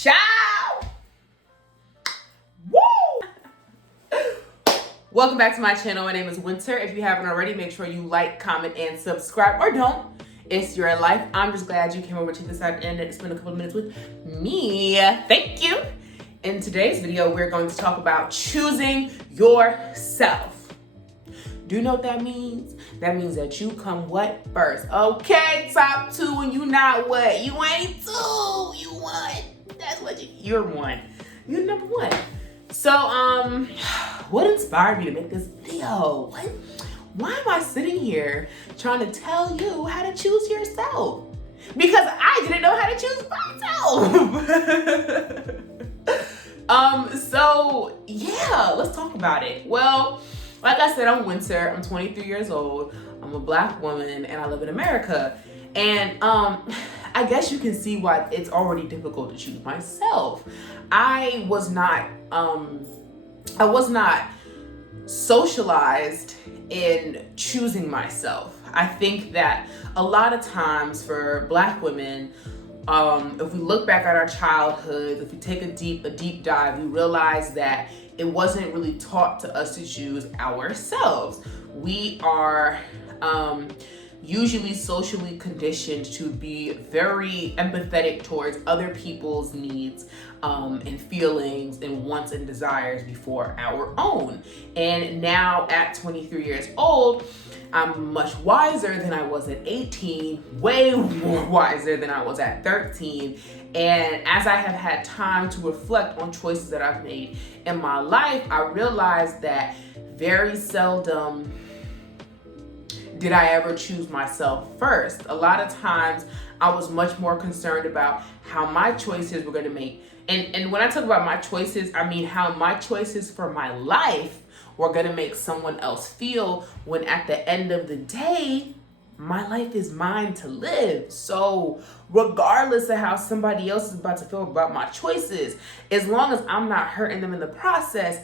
Ciao! Woo! Welcome back to my channel. My name is Winter. If you haven't already, make sure you like, comment, and subscribe, or don't. It's your life. I'm just glad you came over to this side and spent a couple of minutes with me. Thank you. In today's video, we're going to talk about choosing yourself. Do you know what that means? That means that you come what first? Okay, top two, and you not what? You ain't two, you one. That's what you're one. You're number one. So, what inspired me to make this video? Why am I sitting here trying to tell you how to choose yourself? Because I didn't know how to choose myself. So yeah, let's talk about it. Well, like I said, I'm Winter. I'm 23 years old. I'm a Black woman and I live in America. And I guess you can see why it's already difficult to choose myself. I was not socialized in choosing myself. I think that a lot of times for Black women, if we look back at our childhood, if we take a deep dive, we realize that it wasn't really taught to us to choose ourselves. We are usually socially conditioned to be very empathetic towards other people's needs and feelings and wants and desires before our own. And now at 23 years old, I'm much wiser than I was at 18, way more wiser than I was at 13. And as I have had time to reflect on choices that I've made in my life, I realized that very seldom did I ever choose myself first. A lot of times I was much more concerned about how my choices were going to make. And when I talk about my choices, I mean how my choices for my life were going to make someone else feel, when at the end of the day, my life is mine to live. So regardless of how somebody else is about to feel about my choices, as long as I'm not hurting them in the process,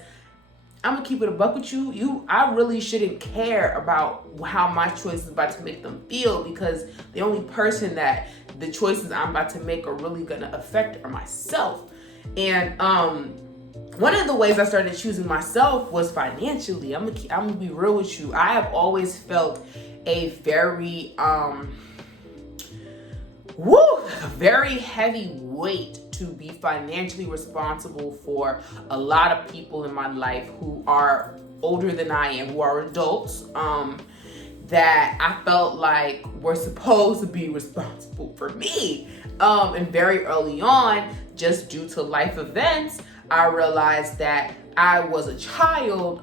I'm gonna keep it a buck with you. I really shouldn't care about how my choice is about to make them feel, because the only person that the choices I'm about to make are really gonna affect are myself. And one of the ways I started choosing myself was financially. I'm gonna be real with you. I have always felt a very very heavy weight to be financially responsible for a lot of people in my life who are older than I am, who are adults, that I felt like were supposed to be responsible for me. And very early on, just due to life events, I realized that I was a child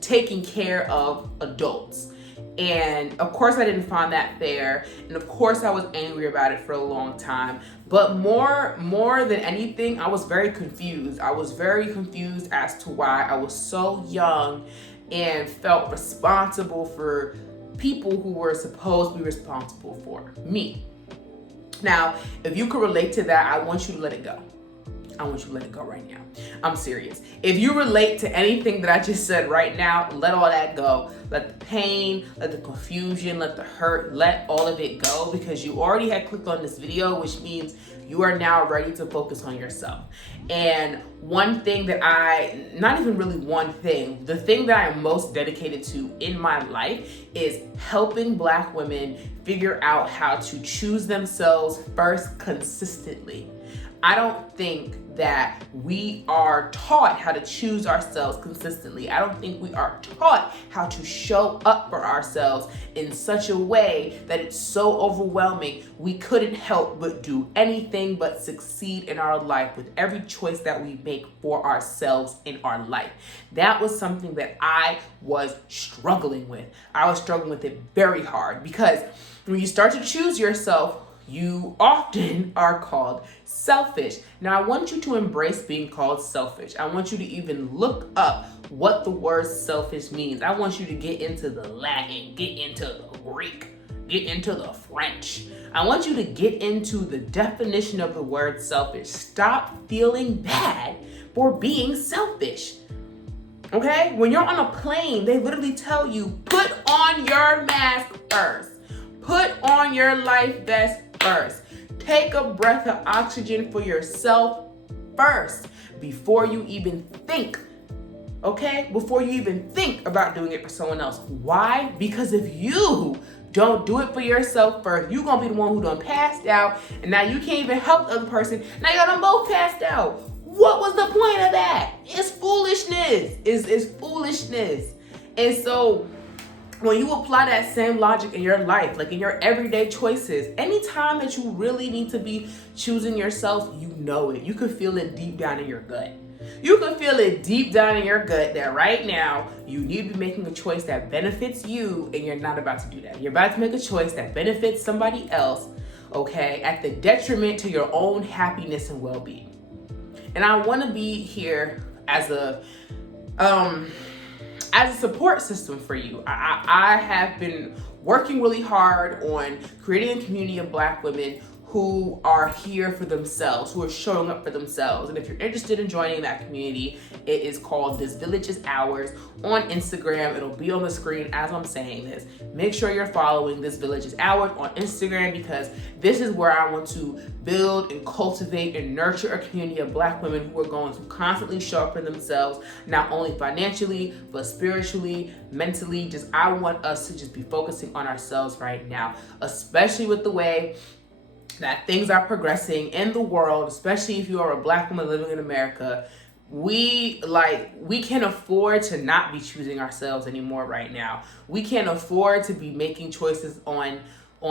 taking care of adults. And of course I didn't find that fair. And of course I was angry about it for a long time. But more than anything, I was very confused. I was very confused as to why I was so young and felt responsible for people who were supposed to be responsible for me. Now, if you could relate to that, I want you to let it go. I want you to let it go right now. I'm serious. If you relate to anything that I just said right now, let all that go. Let the pain, let the confusion, let the hurt, let all of it go, because you already had clicked on this video, which means you are now ready to focus on yourself. And one thing that not even really one thing, the thing that I am most dedicated to in my life is helping Black women figure out how to choose themselves first consistently. I don't think that we are taught how to choose ourselves consistently. I don't think we are taught how to show up for ourselves in such a way that it's so overwhelming we couldn't help but do anything but succeed in our life with every choice that we make for ourselves in our life. That was something that I was struggling with. I was struggling with it very hard, because when you start to choose yourself, you often are called selfish. Now, I want you to embrace being called selfish. I want you to even look up what the word selfish means. I want you to get into the Latin, get into the Greek, get into the French. I want you to get into the definition of the word selfish. Stop feeling bad for being selfish. Okay? When you're on a plane, they literally tell you, put on your mask first. Put on your life vest first. Take a breath of oxygen for yourself first before you even think. Okay? Before you even think about doing it for someone else. Why? Because if you don't do it for yourself first, you're going to be the one who done passed out, and now you can't even help the other person. Now y'all done both passed out. What was the point of that? It's foolishness. It's foolishness. And so when you apply that same logic in your life, like in your everyday choices, anytime that you really need to be choosing yourself, you know it. You can feel it deep down in your gut. You can feel it deep down in your gut that right now you need to be making a choice that benefits you, and you're not about to do that. You're about to make a choice that benefits somebody else, okay, at the detriment to your own happiness and well-being. And I want to be here as a support system for you. I have been working really hard on creating a community of Black women who are here for themselves, who are showing up for themselves. And if you're interested in joining that community, it is called This Village is Ours on Instagram. It'll be on the screen as I'm saying this. Make sure you're following This Village is Ours on Instagram, because this is where I want to build and cultivate and nurture a community of Black women who are going to constantly show up for themselves, not only financially, but spiritually, mentally. I want us to just be focusing on ourselves right now, especially with the way that things are progressing in the world, especially if you are a Black woman living in America. We can't afford to not be choosing ourselves anymore right now. We can't afford to be making choices on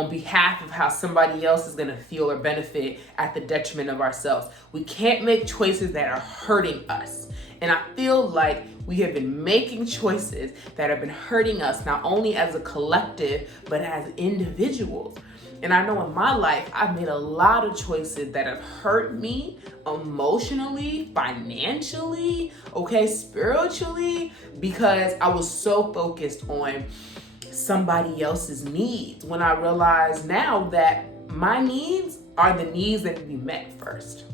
behalf of how somebody else is going to feel or benefit at the detriment of ourselves. We can't make choices that are hurting us. And I feel like we have been making choices that have been hurting us, not only as a collective, but as individuals. And I know in my life, I've made a lot of choices that have hurt me emotionally, financially, okay, spiritually, because I was so focused on somebody else's needs, when I realize now that my needs are the needs that need to be met first.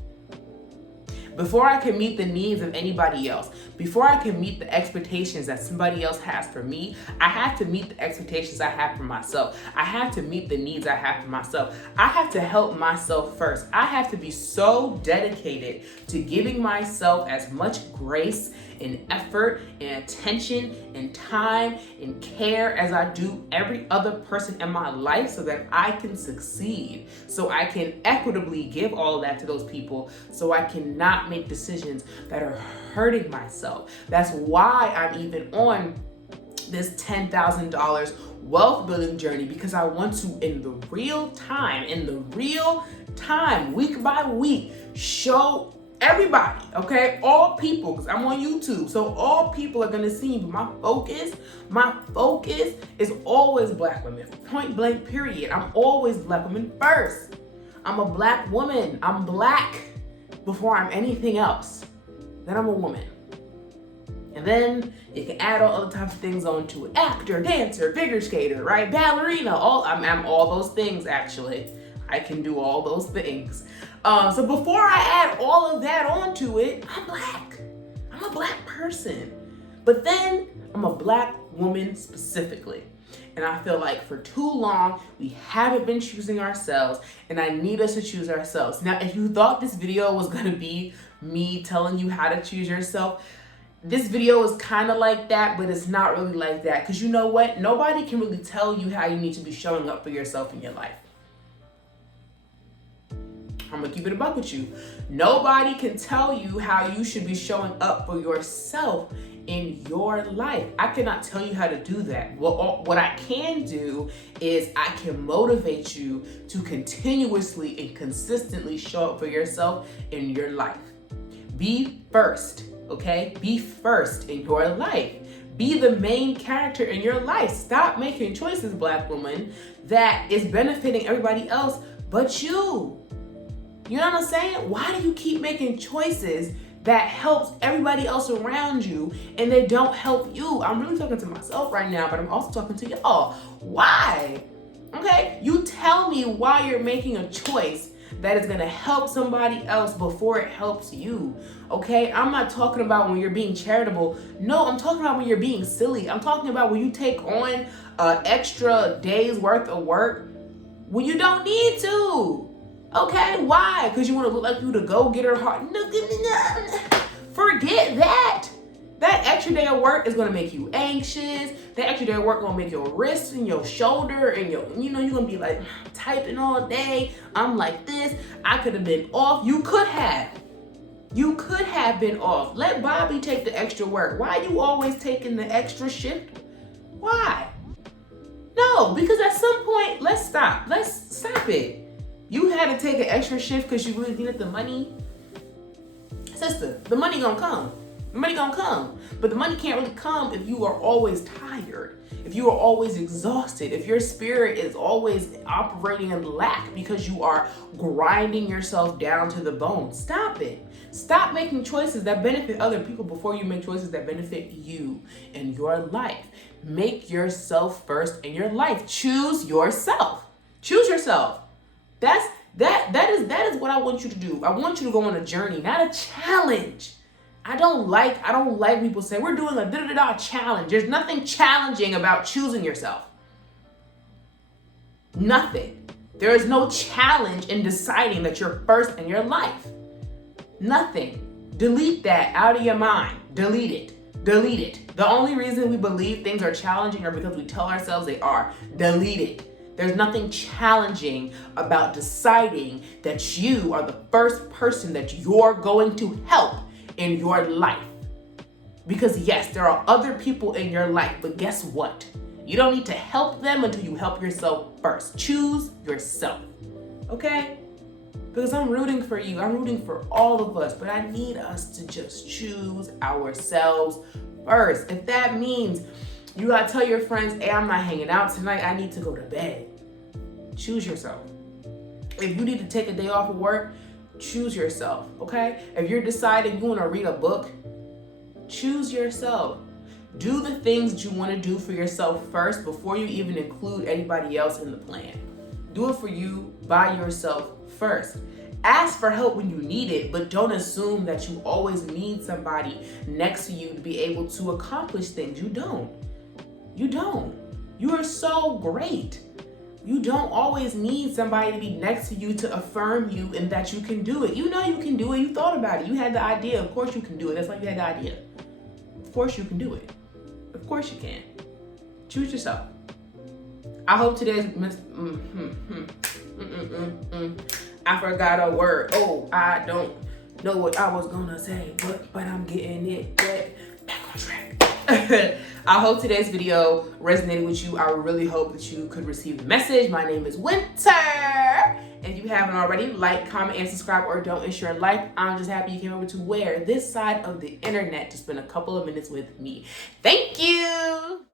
Before I can meet the needs of anybody else, before I can meet the expectations that somebody else has for me, I have to meet the expectations I have for myself. I have to meet the needs I have for myself. I have to help myself first. I have to be so dedicated to giving myself as much grace and effort and attention and time and care as I do every other person in my life, so that I can succeed, so I can equitably give all of that to those people, so I cannot make decisions that are hurting myself. That's why I'm even on this $10,000 wealth building journey, because I want to, in the real time, week by week, show everybody, okay, all people, because I'm on YouTube, so all people are gonna see me. But my focus is always Black women, point blank, period. I'm always Black women first. I'm a Black woman. I'm Black before I'm anything else. Then I'm a woman. And then you can add all other types of things onto it. Actor, dancer, figure skater, right? Ballerina, I'm all those things, actually. I can do all those things. So before I add all of that onto it, I'm Black. I'm a Black person. But then I'm a Black woman specifically. And I feel like for too long, we haven't been choosing ourselves, and I need us to choose ourselves. Now, if you thought this video was gonna be me telling you how to choose yourself, this video is kind of like that, but it's not really like that. Because you know what? Nobody can really tell you how you need to be showing up for yourself in your life. I'm gonna keep it a buck with you. Nobody can tell you how you should be showing up for yourself in your life. I cannot tell you how to do that. What I can do is I can motivate you to continuously and consistently show up for yourself in your life. Be first, okay? Be first in your life. Be the main character in your life. Stop making choices, Black woman, that is benefiting everybody else but you. You know what I'm saying? Why do you keep making choices that helps everybody else around you and they don't help you? I'm really talking to myself right now, but I'm also talking to y'all. Why? Okay? You tell me why you're making a choice that is gonna help somebody else before it helps you. Okay? I'm not talking about when you're being charitable. No, I'm talking about when you're being silly. I'm talking about when you take on an extra day's worth of work when you don't need to. Okay, why? Because you want to look like you the go-getter heart. No, forget that. That extra day of work is gonna make you anxious. That extra day of work gonna make your wrist and your shoulder and your, you're gonna be like typing all day. I'm like this. I could have been off. You could have been off. Let Bobby take the extra work. Why are you always taking the extra shift? Why? No, because at some point, let's stop it. You had to take an extra shift because you really needed the money. Sister, the money gonna come. The money gonna come. But the money can't really come if you are always tired, if you are always exhausted, if your spirit is always operating in lack because you are grinding yourself down to the bone. Stop it. Stop making choices that benefit other people before you make choices that benefit you and your life. Make yourself first in your life. Choose yourself. Choose yourself. That is what I want you to do. I want you to go on a journey, not a challenge. I don't like people say we're doing a challenge. There's nothing challenging about choosing yourself. Nothing. There is no challenge in deciding that you're first in your life. Nothing. Delete that out of your mind. Delete it. Delete it. The only reason we believe things are challenging are because we tell ourselves they are. Delete it. There's nothing challenging about deciding that you are the first person that you're going to help in your life. Because yes, there are other people in your life, but guess what? You don't need to help them until you help yourself first. Choose yourself. Okay? Because I'm rooting for you. I'm rooting for all of us, but I need us to just choose ourselves first. If that means you gotta tell your friends, hey, I'm not hanging out tonight, I need to go to bed. Choose yourself. If you need to take a day off of work, choose yourself, okay? If you're deciding you wanna read a book, choose yourself. Do the things that you wanna do for yourself first before you even include anybody else in the plan. Do it for you by yourself first. Ask for help when you need it, but don't assume that you always need somebody next to you to be able to accomplish things. You don't. You don't. You are so great. You don't always need somebody to be next to you to affirm you and that you can do it. You know you can do it. You thought about it. You had the idea. Of course you can do it. That's like you had the idea. Of course you can do it. Of course you can. Choose yourself. I hope today's I forgot a word. Oh, I don't know what I was gonna say, but I'm getting it back on track. I hope today's video resonated with you. I really hope that you could receive the message. My name is Winter. If you haven't already, like, comment, and subscribe, or don't ensure life. I'm just happy you came over to where this side of the internet to spend a couple of minutes with me. Thank you.